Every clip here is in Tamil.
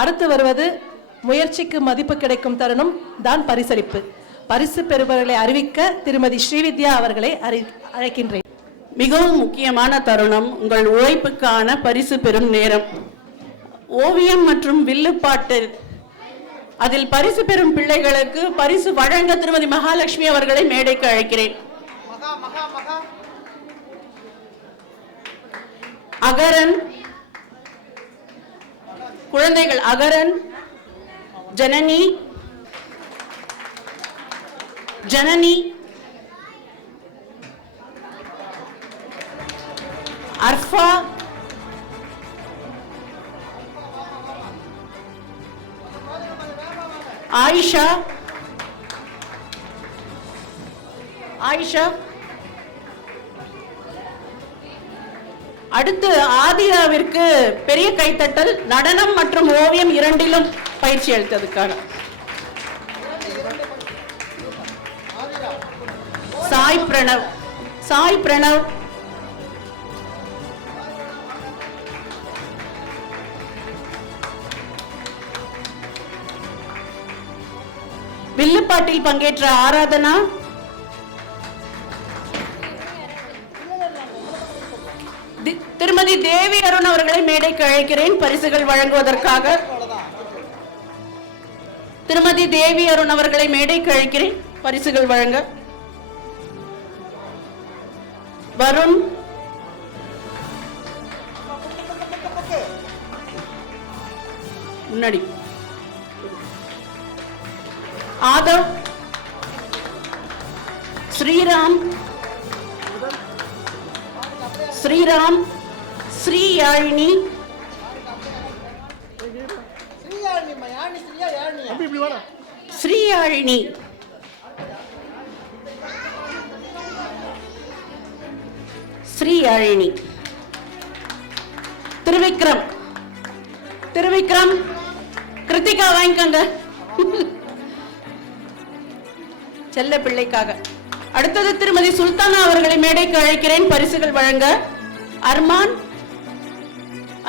அடுத்து வருவது முயற்சிக்கு மதிப்பு கிடைக்கும் தருணம் தான் பரிசளிப்பு. பரிசு பெறுபவர்களை அறிவிக்க திருமதி ஸ்ரீவித்யா அவர்களை அழைக்கின்றேன். மிகவும் முக்கியமான தருணம் உங்கள் உழைப்புக்கான பரிசு பெறும் நேரம். ஓவியம் மற்றும் வில்லுப்பாட்டு அதில் பரிசு பெறும் பிள்ளைகளுக்கு பரிசு வழங்க திருமதி மகாலட்சுமி அவர்களை மேடைக்கு அழைக்கிறேன். அகரன் குழந்தைகள் அகரன், ஜனனி, ஜனனி, அர்ஃபா, ஆயிஷா, ஆயிஷா. அடுத்து ஆதிராவிற்கு பெரிய கைத்தட்டல். நடனம் மற்றும் ஓவியம் இரண்டிலும் பயிற்சி அளித்ததுக்காக. சாய் பிரணவ், சாய் பிரணவ், வில்லுப்பாட்டில் பங்கேற்ற ஆராதனா, திருமதி தேவி அருண் அவர்களை மேடைக்கு அழைக்கிறேன் பரிசுகள் வழங்குவதற்காக. திருமதி தேவி அருண் அவர்களை மேடைக்கு அழைக்கிறேன் பரிசுகள் வழங்க. வருண், முன்னாடி ஆதவ், ஸ்ரீராம், ஸ்ரீராம், ஸ்ரீயாழினி, ஸ்ரீயாழினி, ஸ்ரீயாழினி, திருவிக்ரம், திருவிக்ரம், கிருத்திகா வாங்கிக்கங்க செல்ல பிள்ளைக்காக. அடுத்தது திருமதி சுல்தானா அவர்களை மேடைக்கு அழைக்கிறேன் பரிசுகள் வழங்க. அர்மான்,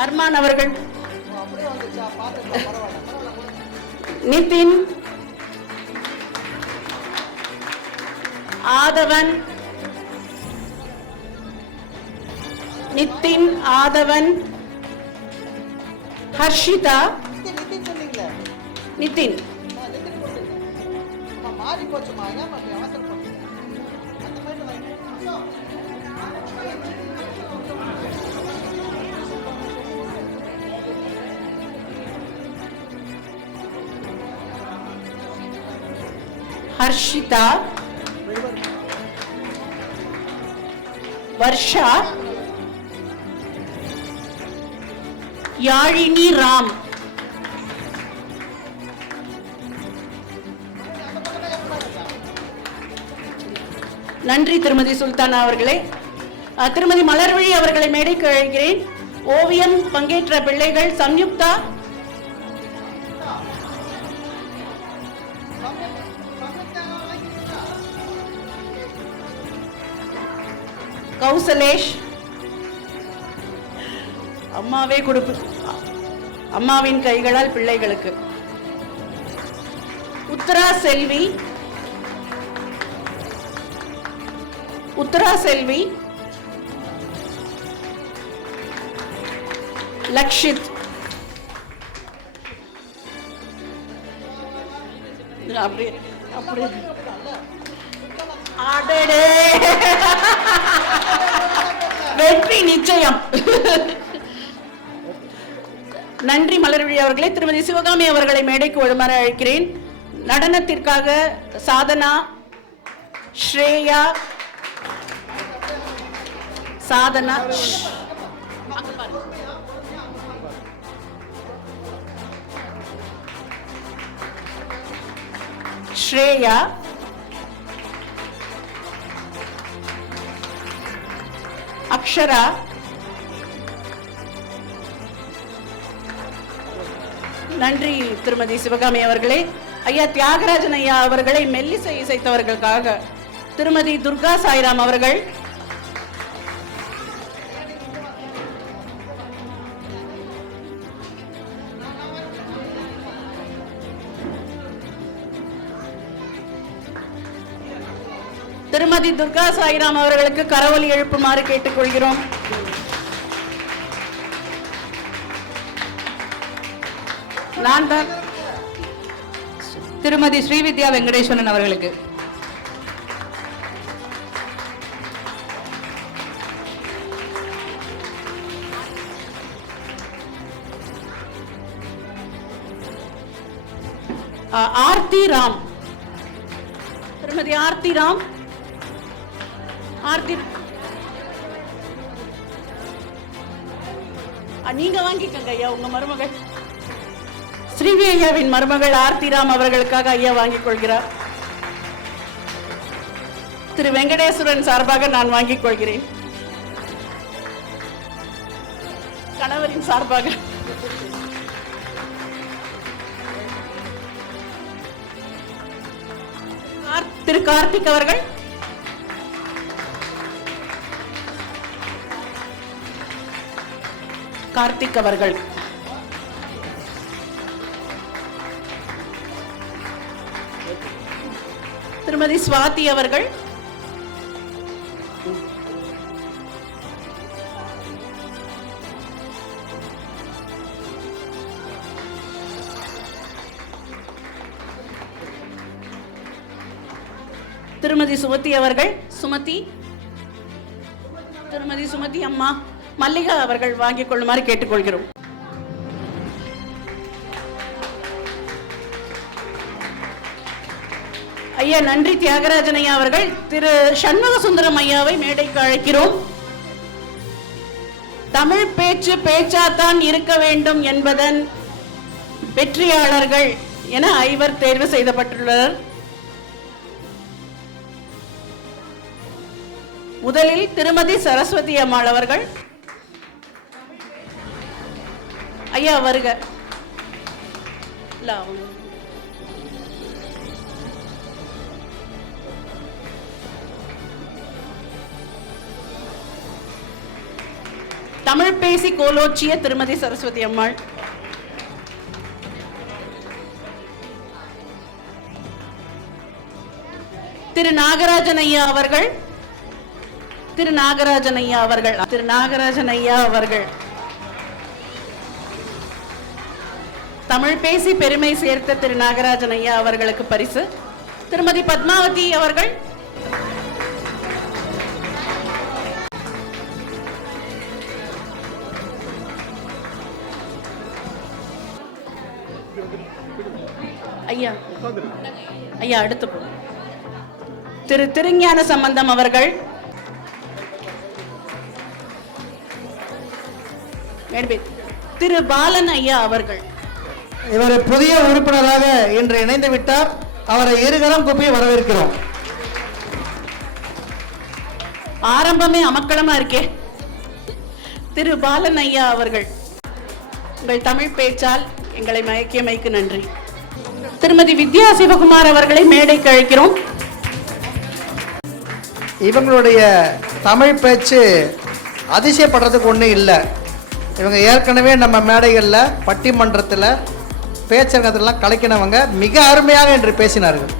அர்மான் அவர்கள், நிதின், ஆதவன், நிதின், ஆதவன், ஹர்ஷிதா, நிதின், ஹர்ஷிதா, வர்ஷா, யாழினி ராம், நன்றி திருமதி சுல்தானா அவர்களே. திருமதி மலர்விழி அவர்களை மேடைக்கு அழைக்கிறேன். ஓவியம் பங்கேற்ற பிள்ளைகள் சம்யுக்தா, கௌசலேஷ், அம்மாவே கொடுப்பு, அம்மாவின் கைகளால் பிள்ளைகளுக்கு. உத்தரா செல்வி, உத்தரா செல்வி, லக்ஷித், அப்படியே அப்படியே அடடே வெற்றி நிச்சயம். நன்றி மலர்விழி அவர்களே. திருமதி சிவகாமி அவர்களை மேடைக்கு வருமாறு அழைக்கிறேன். நடனத்திற்காக சாதனா, ஸ்ரேயா, சாதனா, ஸ்ரேயா, அக்ஷரா, நன்றி திருமதி சிவகாமி அவர்களே. ஐயா தியாகராஜன் ஐயா அவர்களை மெல்லிசை இசைத்தவர்களுக்காக திருமதி துர்கா சாய்ராம் அவர்கள், திருமதி துர்கா சாய்ராம் அவர்களுக்கு கரவொலி எழுப்புமாறு கேட்டுக்கொள்கிறோம். நான் தான் திருமதி ஸ்ரீவித்யா வெங்கடேஸ்வரன் அவர்களுக்கு. ஆர்த்தி ராம், திருமதி ஆர்த்தி ராம். ஆர்த்தி நீங்க வாங்கிக்கங்க ஐயா. உங்க மருமகள் ஸ்ரீவி ஐயாவின் மருமகள் ஆர்த்தி ராம் அவர்களுக்காக ஐயா வாங்கிக் கொள்கிறார். திரு வெங்கடேஸ்வரன் சார்பாக நான் வாங்கிக் கொள்கிறேன். கணவரின் சார்பாக திரு கார்த்திக் அவர்கள். கார்த்திக் அவர்கள். திருமதி சுவாதி அவர்கள். திருமதி சுமதி அவர்கள். சுமதி, திருமதி சுமதி அம்மா. மல்லிகா அவர்கள் வாங்கிக் கொள்ளுமாறு கேட்டுக்கொள்கிறோம். ஐயா நன்றி தியாகராஜன் ஐயா அவர்கள். திரு சண்முக சுந்தரம் ஐயாவை மேடைக்கு அழைக்கிறோம். தமிழ் பேச்சு பேச்சாத்தான் இருக்க வேண்டும் என்பதன் வெற்றியாளர்கள் என 5 தேர்வு செய்யப்பட்டுள்ளனர். முதலில் திருமதி சரஸ்வதி அம்மாள் அவர்கள். ஐயா வருக. தமிழ் பேசி கோலோச்சிய திருமதி சரஸ்வதி அம்மாள். திரு நாகராஜன் ஐயா அவர்கள். திரு நாகராஜன் ஐயா அவர்கள். திரு நாகராஜன் ஐயா அவர்கள் தமிழ் பேசி பெருமை சேர்த்த திரு நாகராஜன் ஐயா அவர்களுக்கு பரிசு. திருமதி பத்மாவதி அவர்கள். ஐயா ஐயா அடுத்து திரு திருஞான சம்பந்தம் அவர்கள். திரு பாலன் ஐயா அவர்கள். இவர் புதிய உறுப்பினராக இன்று இணைந்து விட்டார். அவரை இருகரம் கூப்பி வரவேற்கிறோம். ஆரம்பமே அமக்களமா இருக்கே. திரு பாலன் ஐயா அவர்கள், உங்கள் தமிழ் பேச்சால் எங்களை மயக்கியமைக்கு நன்றி. திருமதி வித்யா சிவகுமார் அவர்களை மேடைக்கு அழைக்கிறோம். இவங்களுடைய தமிழ் பேச்சு அதிசயப்படுறதுக்கு ஒன்றும் இல்லை. இவங்க ஏற்கனவே நம்ம மேடைகளில் பட்டிமன்றத்தில் பேச்சரங்கத்திலாம் கலக்கினவங்க. மிக அருமையாக என்று பேசினார்கள்.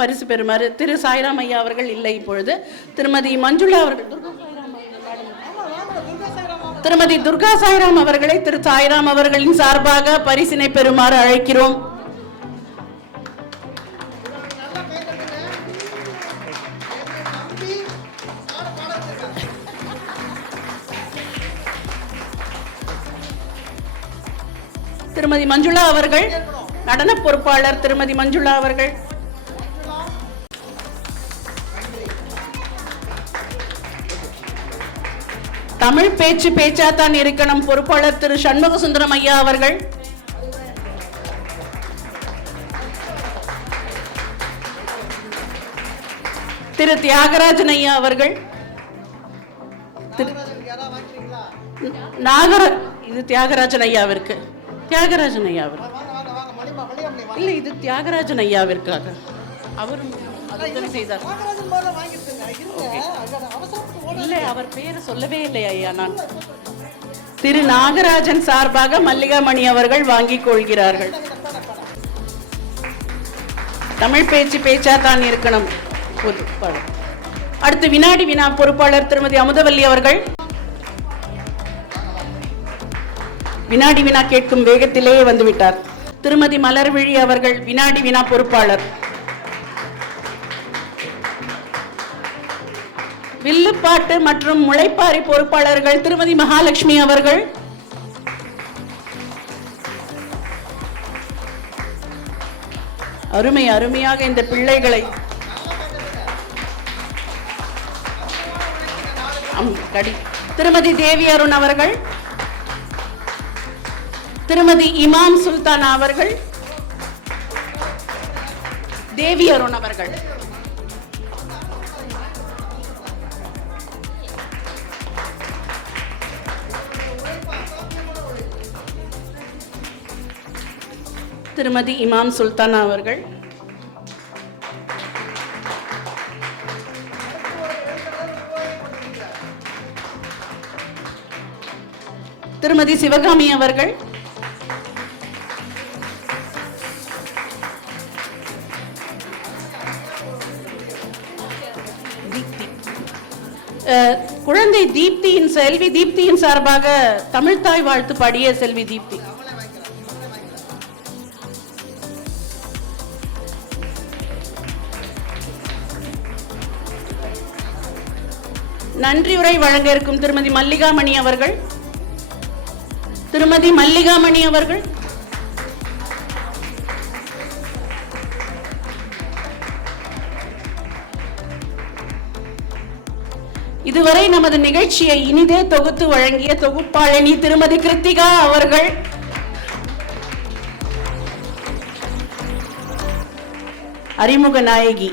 பரிசு பெறுமாறு திரு சாய்ராம் ஐயா அவர்கள் இல்லை. இப்பொழுது திருமதி மஞ்சுளா அவர்கள். திருமதி துர்கா சாய்ராம் அவர்களை திரு சாய்ராம் அவர்களின் சார்பாக பரிசினை பெறுமாறு அழைக்கிறோம். திருமதி மஞ்சுளா அவர்கள். நடன பொறுப்பாளர் திருமதி மஞ்சுளா அவர்கள். தமிழ் பேச்சு பேச்சாத்தான் இருக்கணும் பொறுப்பாளர் திரு சண்முக சுந்தரம் ஐயா அவர்கள். திரு தியாகராஜன் ஐயா அவர்கள். இது தியாகராஜன் ஐயாவிற்கு. தியாகராஜன் ஐயாவிற்கு இல்ல, இது தியாகராஜன் ஐயாவிற்காக. அவரும் செய்தார். இல்லை, அவர் பேரை சொல்லவே இல்லை ஐயா. நான் திரு நாகராஜன் சார்பாக மல்லிகாமணி அவர்கள் வாங்கிக் கொள்கிறார்கள். தமிழ் பேச்சு பேச்சா தான் இருக்கணும். அடுத்து வினாடி வினா பொறுப்பாளர் திருமதி அமுதவல்லி அவர்கள். வினாடி வினா கேட்கும் வேகத்திலேயே வந்துவிட்டார். திருமதி மலர்விழி அவர்கள் வினாடி வினா பொறுப்பாளர். வில்லுப்பாட்டு மற்றும் முளைப்பாரி பொறுப்பாளர்கள் திருமதி மகாலட்சுமி அவர்கள். அருமையாக இந்த பிள்ளைகளை திருமதி தேவி அருண் அவர்கள், திருமதி இமாம் சுல்தானா அவர்கள், தேவி அருண் அவர்கள். திருமதி இமாம் சுல்தானா அவர்கள், திருமதி சிவகாமி அவர்கள், குழந்தை தீப்தியின் செல்வி தீப்தியின் சார்பாக தமிழ்த்தாய் வாழ்த்து பாடிய செல்வி தீப்தி. நன்றியுரை வழங்க இருக்கும் திருமதி மல்லிகாமணி அவர்கள். திருமதி மல்லிகாமணி அவர்கள், இதுவரை நமது நிகழ்ச்சியை இனிதே தொகுத்து வழங்கிய தொகுப்பாளனி திருமதி கிருத்திகா அவர்கள், அறிமுக நாயகி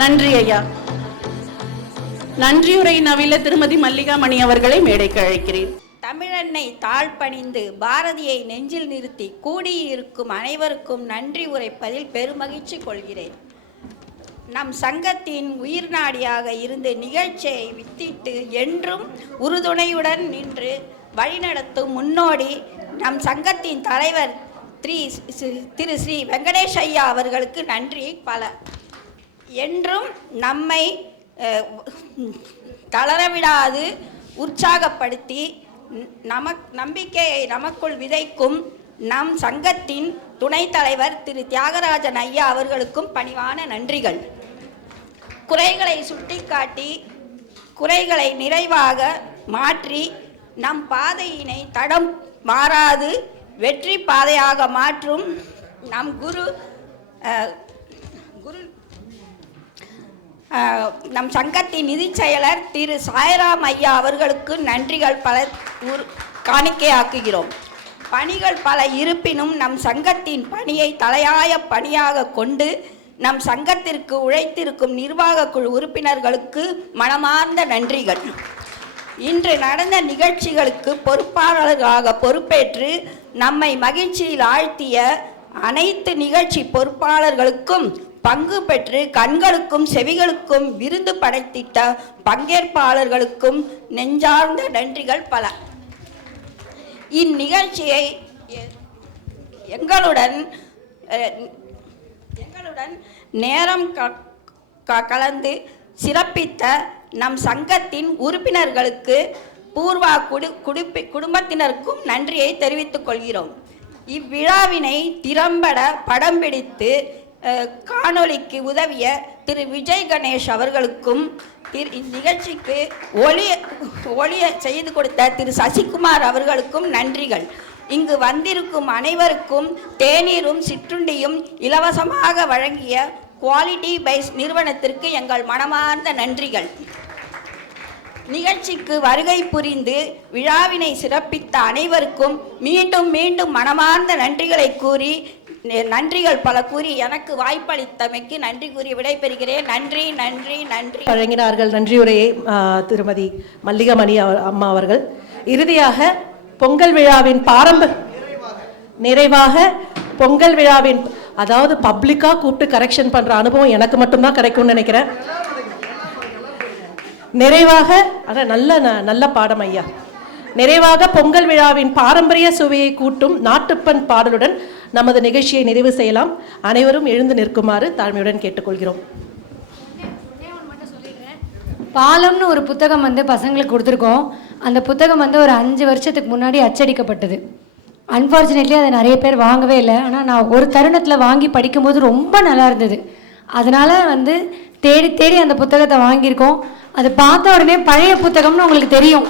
நன்றி ஐயா. நன்றியுரை நவில திருமதி மல்லிகாமணி அவர்களை மேடைக்கு அழைக்கிறேன். தமிழன்னை தாழ்பணிந்து பாரதியை நெஞ்சில் நிறுத்தி கூடியிருக்கும் அனைவருக்கும் நன்றி உரைப்பதில் பெருமகிழ்ச்சி கொள்கிறேன். நம் சங்கத்தின் உயிர் நாடியாக இருந்து நிகழ்ச்சியை வித்திட்டு என்றும் உறுதுணையுடன் நின்று வழிநடத்தும் முன்னோடி நம் சங்கத்தின் தலைவர் திரு ஸ்ரீ வெங்கடேஷ் ஐயா அவர்களுக்கு நன்றி பல. என்றும் நம்மை தளரவிடாது உற்சாகப்படுத்தி நம்பிக்கையை நமக்குள் விதைக்கும் நம் சங்கத்தின் துணைத் தலைவர் திரு தியாகராஜன் ஐயா அவர்களுக்கும் பணிவான நன்றிகள். குறைகளை சுட்டிக்காட்டி குறைகளை நிறைவாக மாற்றி நம் பாதையினை தடம் மாறாது வெற்றி பாதையாக மாற்றும் நம் நம் சங்கத்தின் நிதி செயலர் திரு சாய்ராம் ஐயா அவர்களுக்கு நன்றிகள் பல காணிக்கையாக்குகிறோம். பணிகள் பல இருப்பினும் நம் சங்கத்தின் பணியை தலையாய பணியாக கொண்டு நம் சங்கத்திற்கு உழைத்திருக்கும் நிர்வாக குழு உறுப்பினர்களுக்கு மனமார்ந்த நன்றிகள். இன்று நடந்த நிகழ்ச்சிகளுக்கு பொறுப்பாளர்களாக பொறுப்பேற்று நம்மை மகிழ்ச்சியில் ஆழ்த்திய அனைத்து நிகழ்ச்சி பொறுப்பாளர்களுக்கும் பங்கு பெற்று கண்களுக்கும் செவிகளுக்கும் விருந்து படைத்திட்ட பங்கேற்பாளர்களுக்கும் நெஞ்சார்ந்த நன்றிகள் பல. இந்நிகழ்ச்சியை எங்களுடன் நேரம் கலந்து சிறப்பித்த நம் சங்கத்தின் உறுப்பினர்களுக்கு பூர்வா குடும்பத்தினருக்கும் நன்றியை தெரிவித்துக் கொள்கிறோம். இவ்விழாவினை திறம்பட படம் பிடித்து காணொளிக்கு உதவிய திரு விஜய் கணேஷ் அவர்களுக்கும் இந்நிகழ்ச்சிக்கு ஒளிய செய்து கொடுத்த திரு சசிகுமார் அவர்களுக்கும் நன்றிகள். இங்கு வந்திருக்கும் அனைவருக்கும் தேநீரும் சிற்றுண்டியும் இலவசமாக வழங்கிய குவாலிட்டி பைஸ் நிறுவனத்திற்கு எங்கள் மனமார்ந்த நன்றிகள். நிகழ்ச்சிக்கு வருகை புரிந்து விழாவினை சிறப்பித்த அனைவருக்கும் மீண்டும் மீண்டும் மனமார்ந்த நன்றிகளை கூறி நன்றிகள் பல கூறி எனக்கு வாய்ப்பளித்தமைக்கு நன்றி கூறி விடைபெறுகிறேன். நன்றி நன்றி நன்றி. வழங்கினார்கள் நன்றியுரையை திருமதி மல்லிகாமணி அம்மா அவர்கள். இறுதியாக பொங்கல் விழாவின் நிறைவாக பொங்கல் விழாவின் அதாவது பப்ளிக்காக கூப்பிட்டு கரெக்ஷன் பண்ணுற அனுபவம் எனக்கு மட்டும்தான் கிடைக்கும்னு நினைக்கிறேன். நிறைவாக நல்ல பாடம் ஐயா. நிறைவாக பொங்கல் விழாவின் பாரம்பரிய சுவையை கூட்டும் நாட்டுப்பண் பாடலுடன் நமது நிகழ்ச்சியை நிறைவு செய்யலாம். அனைவரும் எழுந்து நிற்குமாறு தாழ்மையுடன் கேட்டுக்கொள்கிறோம். பாலம்னு ஒரு புத்தகம் பசங்களுக்கு கொடுத்துருக்கோம். அந்த புத்தகம் ஒரு 5 வருஷத்துக்கு முன்னாடி அச்சடிக்கப்பட்டது. அன்ஃபார்ச்சுனேட்லி அதை நிறைய பேர் வாங்கவே இல்லை. ஆனால் நான் ஒரு தருணத்தில் வாங்கி படிக்கும்போது ரொம்ப நல்லா இருந்தது. அதனால் தேடி தேடி அந்த புத்தகத்தை வாங்கியிருக்கோம். அது பார்த்த உடனே பழைய புத்தகம்னு உங்களுக்கு தெரியும்,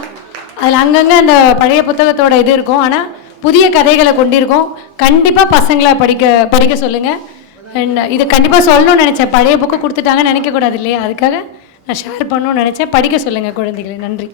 அதில் அங்கங்கே அந்த பழைய புத்தகத்தோட இது இருக்கும். ஆனால் புதிய கதைகளை கொண்டிருக்கோம். கண்டிப்பாக பசங்களை படிக்க சொல்லுங்கள். இது கண்டிப்பாக சொல்லணும்னு நினச்சேன். பழைய புக்கு கொடுத்துட்டாங்கன்னு நினைக்கக்கூடாது இல்லையா, அதுக்காக நான் ஷேர் பண்ணணும்னு நினச்சேன். படிக்க சொல்லுங்கள் குழந்தைகளை. நன்றி.